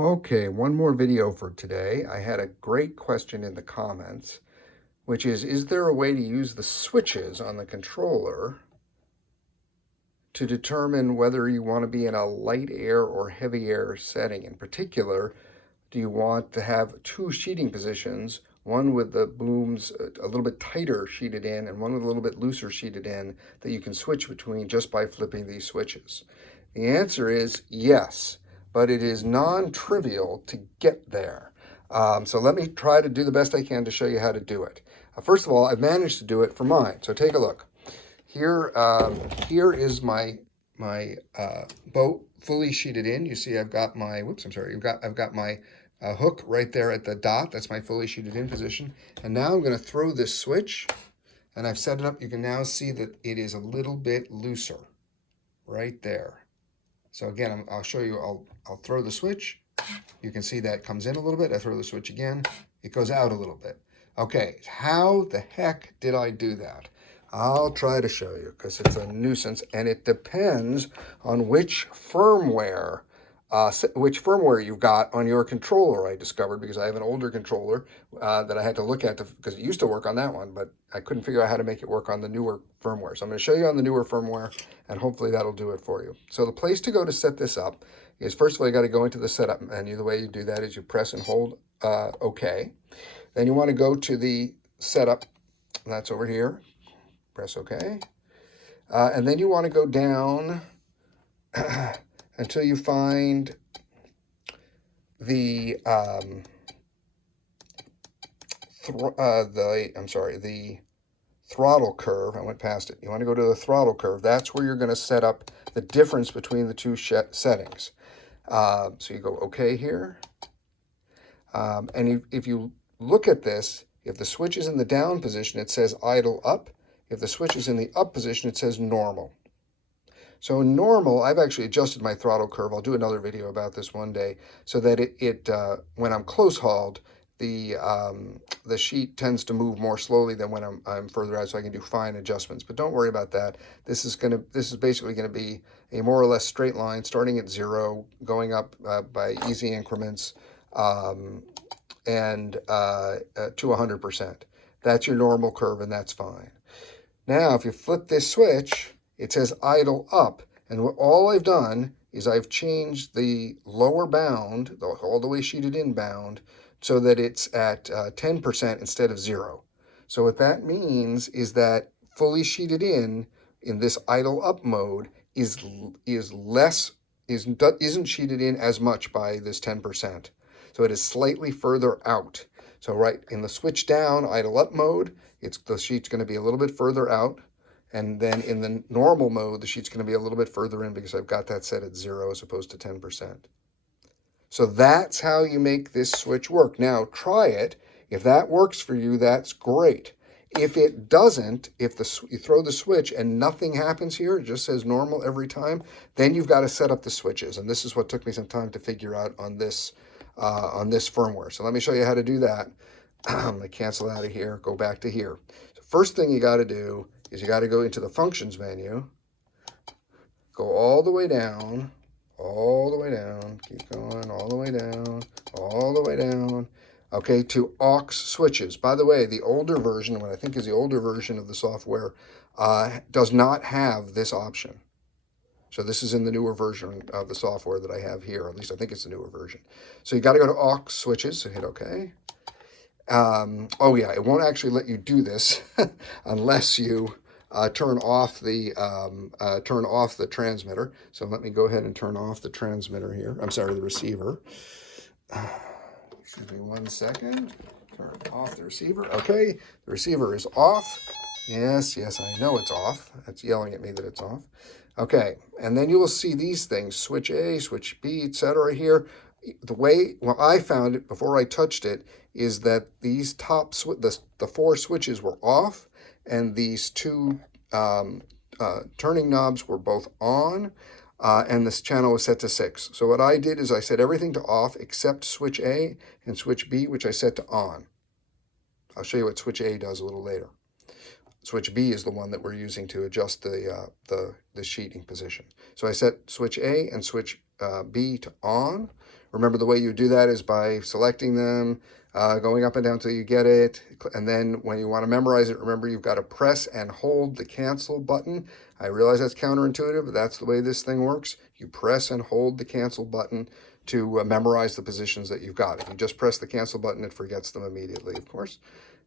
Okay, one more video for today. I had a great question in the comments, which is there a way to use the switches on the controller to determine whether you want to be in a light air or heavy air setting? In particular, do you want to have two sheeting positions, one with the booms a little bit tighter sheeted in and one with a little bit looser sheeted in, that you can switch between just by flipping these switches? The answer is yes, but it is non-trivial to get there. So let me try to do the best I can to show you how to do it. First of all, I've managed to do it for mine. So take a look. Here is my boat fully sheeted in. You see, I've got my I've got my hook right there at the dot. That's my fully sheeted in position. And now I'm going to throw this switch, and I've set it up. You can now see that it is a little bit looser right there. So again, I'll show you. I'll throw the switch. You can see that comes in a little bit. I throw the switch again. It goes out a little bit. Okay, how the heck did I do that? I'll try to show you because it's a nuisance, and it depends on which firmware you've got on your controller. I discovered, because I have an older controller that I had to look at because it used to work on that one, but I couldn't figure out how to make it work on the newer firmware. So I'm going to show you on the newer firmware, and hopefully that'll do it for you. So the place to go to set this up is, first of all, you got to go into the setup menu. The way you do that is you press and hold OK. Then you want to go to the setup. That's over here. Press OK. And then you want to go down until you find the throttle curve. I went past it. You want to go to the throttle curve. That's where you're going to set up the difference between the two settings. So you go OK here. And if you look at this, if the switch is in the down position, it says idle up. If the switch is in the up position, it says normal. So in normal, I've actually adjusted my throttle curve. I'll do another video about this one day, so that when I'm close hauled, the sheet tends to move more slowly than when I'm further out, so I can do fine adjustments. But don't worry about that. This is basically going to be a more or less straight line, starting at 0, going up by easy increments, and to 100%. That's your normal curve, and that's fine. Now, if you flip this switch, it says idle up, and all I've done is I've changed the lower bound, all the way sheeted in bound, so that it's at 10% instead of 0. So what that means is that fully sheeted in this idle up mode isn't sheeted in as much by this 10%. So it is slightly further out. So right in the switch down idle up mode, the sheet's going to be a little bit further out. And then in the normal mode, the sheet's going to be a little bit further in, because I've got that set at 0 as opposed to 10%. So that's how you make this switch work. Now try it. If that works for you, that's great. If it doesn't, if you throw the switch and nothing happens here, it just says normal every time, then you've got to set up the switches. And this is what took me some time to figure out on this firmware. So let me show you how to do that. I'm going to cancel out of here, go back to here. So first thing you got to do is you got to go into the functions menu, go all the way down, keep going all the way down, okay, to aux switches. By the way, the older version, what I think is the older version of the software, does not have this option. So this is in the newer version of the software that I have here. At least I think it's the newer version. So you got to go to aux switches, so hit OK. Oh yeah, it won't actually let you do this unless you turn off the transmitter. So let me go ahead and turn off the transmitter here. I'm sorry, the receiver. Excuse me 1 second. Turn off the receiver. Okay, the receiver is off. Yes, I know it's off. It's yelling at me that it's off. Okay, and then you will see these things, switch A, switch B, etc. here. The way I found it before I touched it is that these the 4 switches were off, and these 2 turning knobs were both on, and this channel was set to 6. So what I did is I set everything to off except switch A and switch B, which I set to on. I'll show you what switch A does a little later. Switch B is the one that we're using to adjust the sheeting position. So I set switch A and switch B to on, Remember, the way you do that is by selecting them, going up and down till you get it, and then when you want to memorize it, remember you've got to press and hold the cancel button. I realize that's counterintuitive, but that's the way this thing works. You press and hold the cancel button to memorize the positions that you've got. If you just press the cancel button, it forgets them immediately, of course,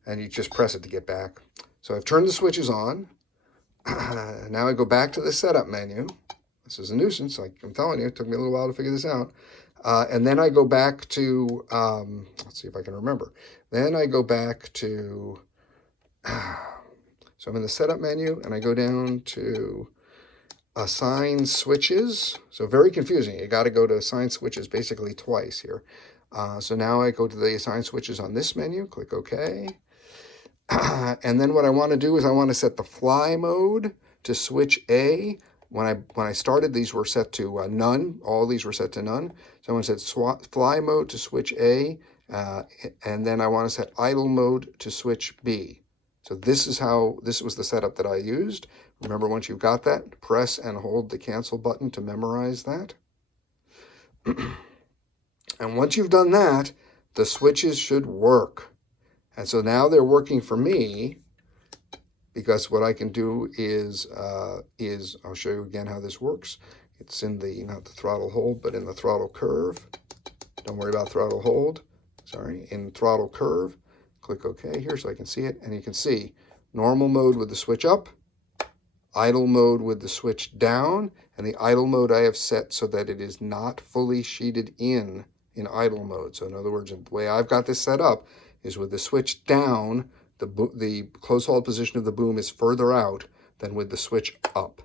and you just press it to get back. So I've turned the switches on. Now I go back to the setup menu. This is a nuisance, like I'm telling you, it took me a little while to figure this out. And then I go back to, let's see if I can remember. Then I go back to, so I'm in the setup menu and I go down to assign switches. So very confusing. You got to go to assign switches basically twice here. So now I go to the assign switches on this menu, click OK. And then what I want to do is I want to set the fly mode to switch A. When I started, these were set to none. All these were set to none. So I want to set fly mode to switch A, and then I want to set idle mode to switch B. So this was the setup that I used. Remember, once you've got that, press and hold the cancel button to memorize that. And once you've done that, the switches should work. And so now they're working for me, because what I can do is I'll show you again how this works. It's in the, not the throttle hold, but in the throttle curve. Don't worry about throttle hold. Sorry, in throttle curve. Click OK here so I can see it. And you can see normal mode with the switch up, idle mode with the switch down, and the idle mode I have set so that it is not fully sheeted in idle mode. So in other words, the way I've got this set up is with the switch down, the close hold position of the boom is further out than with the switch up.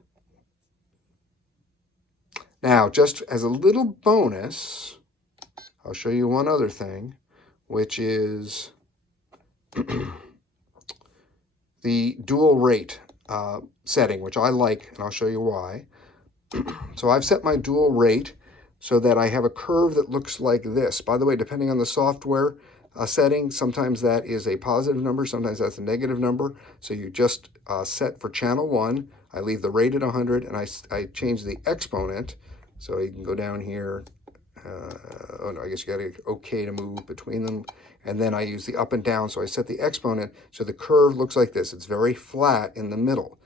Now, just as a little bonus, I'll show you one other thing, which is the dual rate setting, which I like, and I'll show you why. So I've set my dual rate so that I have a curve that looks like this. By the way, depending on the software setting, sometimes that is a positive number, sometimes that's a negative number. So you just set for channel 1, I leave the rate at 100, and I change the exponent. So you can go down here. Oh no, I guess you got to get OK to move between them. And then I use the up and down, so I set the exponent so the curve looks like this. It's very flat in the middle.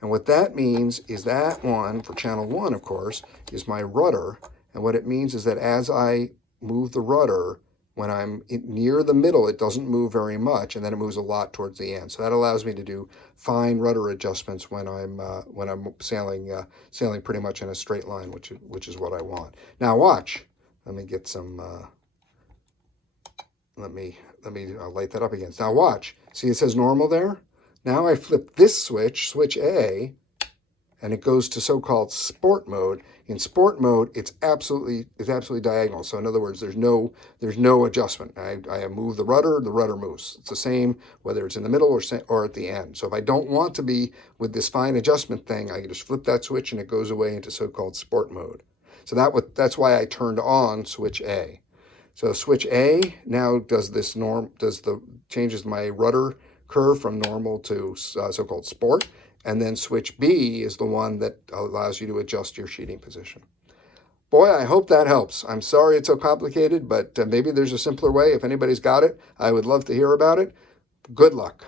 And what that means is that one, for channel 1, of course, is my rudder. And what it means is that as I move the rudder, when I'm near the middle, it doesn't move very much, and then it moves a lot towards the end. So that allows me to do fine rudder adjustments when I'm sailing pretty much in a straight line, which is what I want. Now watch. Let me get some. Let me light that up again. Now watch. See, it says normal there. Now I flip this switch, switch A, and it goes to so-called sport mode. In sport mode, it's absolutely diagonal. So in other words, there's no adjustment. I move the rudder moves. It's the same whether it's in the middle or at the end. So if I don't want to be with this fine adjustment thing, I can just flip that switch and it goes away into so-called sport mode. So that's why I turned on switch A. So switch A now changes my rudder curve from normal to so-called sport. And then switch B is the one that allows you to adjust your sheeting position. Boy, I hope that helps. I'm sorry it's so complicated, but maybe there's a simpler way. If anybody's got it, I would love to hear about it. Good luck.